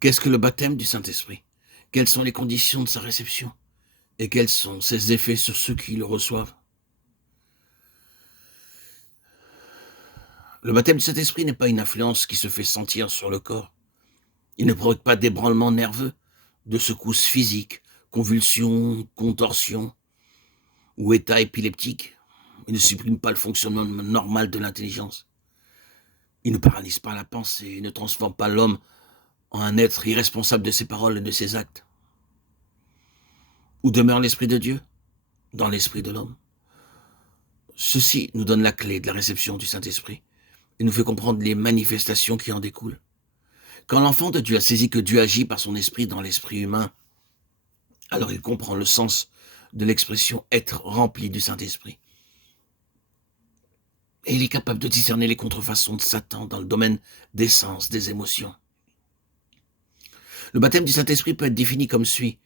Qu'est-ce que le baptême du Saint-Esprit? Quelles sont les conditions de sa réception? Et quels sont ses effets sur ceux qui le reçoivent? Le baptême du Saint-Esprit n'est pas une influence qui se fait sentir sur le corps. Il ne provoque pas d'ébranlement nerveux, de secousses physiques, convulsions, contorsions ou état épileptique. Il ne supprime pas le fonctionnement normal de l'intelligence. Il ne paralyse pas la pensée, il ne transforme pas l'homme en un être irresponsable de ses paroles et de ses actes. Où demeure l'Esprit de Dieu? Dans l'esprit de l'homme. Ceci nous donne la clé de la réception du Saint-Esprit et nous fait comprendre les manifestations qui en découlent. Quand l'enfant de Dieu a saisi que Dieu agit par son esprit dans l'esprit humain, alors il comprend le sens de l'expression être rempli du Saint-Esprit. Et il est capable de discerner les contrefaçons de Satan dans le domaine des sens, des émotions. Le baptême du Saint-Esprit peut être défini comme suit: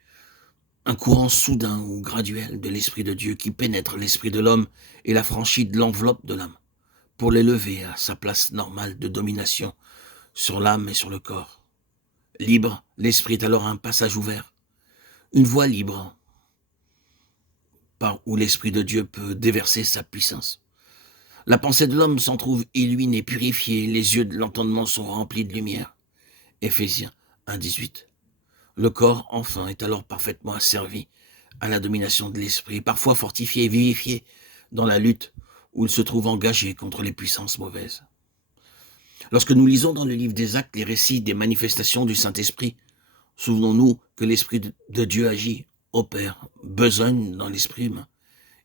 un courant soudain ou graduel de l'Esprit de Dieu qui pénètre l'esprit de l'homme et l'affranchit de l'enveloppe de l'âme, pour l'élever à sa place normale de domination sur l'âme et sur le corps. Libre, l'esprit est alors un passage ouvert, une voie libre par où l'Esprit de Dieu peut déverser sa puissance. La pensée de l'homme s'en trouve illuminée, purifiée, les yeux de l'entendement sont remplis de lumière. Éphésiens 1,18. Le corps, enfin, est alors parfaitement asservi à la domination de l'esprit, parfois fortifié et vivifié dans la lutte où il se trouve engagé contre les puissances mauvaises. Lorsque nous lisons dans le livre des Actes les récits des manifestations du Saint-Esprit, souvenons-nous que l'Esprit de Dieu agit, opère, besogne dans l'esprit humain,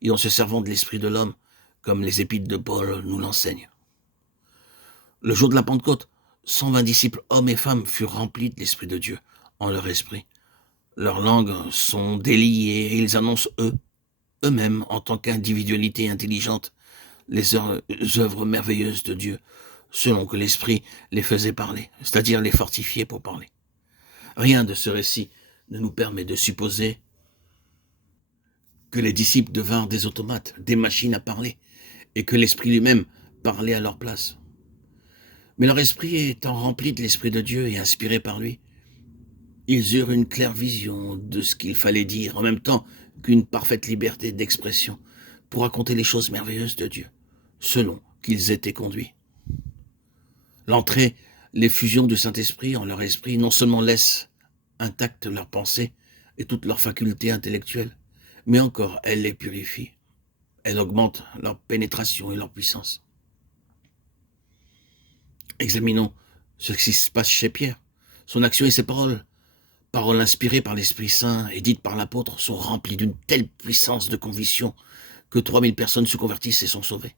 et en se servant de l'esprit de l'homme, comme les épîtres de Paul nous l'enseignent. Le jour de la Pentecôte, 120 disciples, hommes et femmes, furent remplis de l'Esprit de Dieu en leur esprit. Leurs langues sont déliées et ils annoncent eux-mêmes, en tant qu'individualité intelligente, les œuvres merveilleuses de Dieu, selon que l'Esprit les faisait parler, c'est-à-dire les fortifier pour parler. Rien de ce récit ne nous permet de supposer que les disciples devinrent des automates, des machines à parler, et que l'Esprit lui-même parlait à leur place. Mais leur esprit étant rempli de l'Esprit de Dieu et inspiré par lui, ils eurent une claire vision de ce qu'il fallait dire, en même temps qu'une parfaite liberté d'expression pour raconter les choses merveilleuses de Dieu, selon qu'ils étaient conduits. L'entrée, l'effusion du Saint-Esprit en leur esprit non seulement laisse intactes leurs pensées et toutes leurs facultés intellectuelles, mais encore elle les purifie. Elle augmente leur pénétration et leur puissance. Examinons ce qui se passe chez Pierre. Son action et ses paroles inspirées par l'Esprit Saint et dites par l'apôtre, sont remplies d'une telle puissance de conviction que 3000 personnes se convertissent et sont sauvées.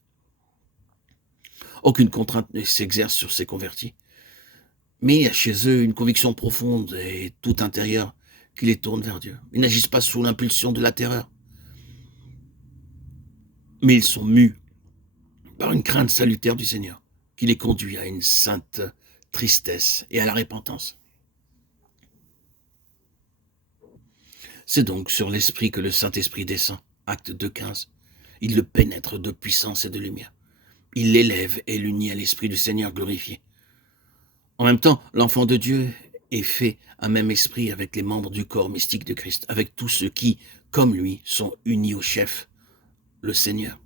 Aucune contrainte ne s'exerce sur ces convertis, mais il y a chez eux une conviction profonde et tout intérieure qui les tourne vers Dieu. Ils n'agissent pas sous l'impulsion de la terreur, mais ils sont mus par une crainte salutaire du Seigneur, qui les conduit à une sainte tristesse et à la repentance. C'est donc sur l'Esprit que le Saint-Esprit descend, acte 2,15. Il le pénètre de puissance et de lumière. Il l'élève et l'unit à l'Esprit du Seigneur glorifié. En même temps, l'enfant de Dieu est fait un même esprit avec les membres du corps mystique de Christ, avec tous ceux qui, comme lui, sont unis au chef, le Seigneur.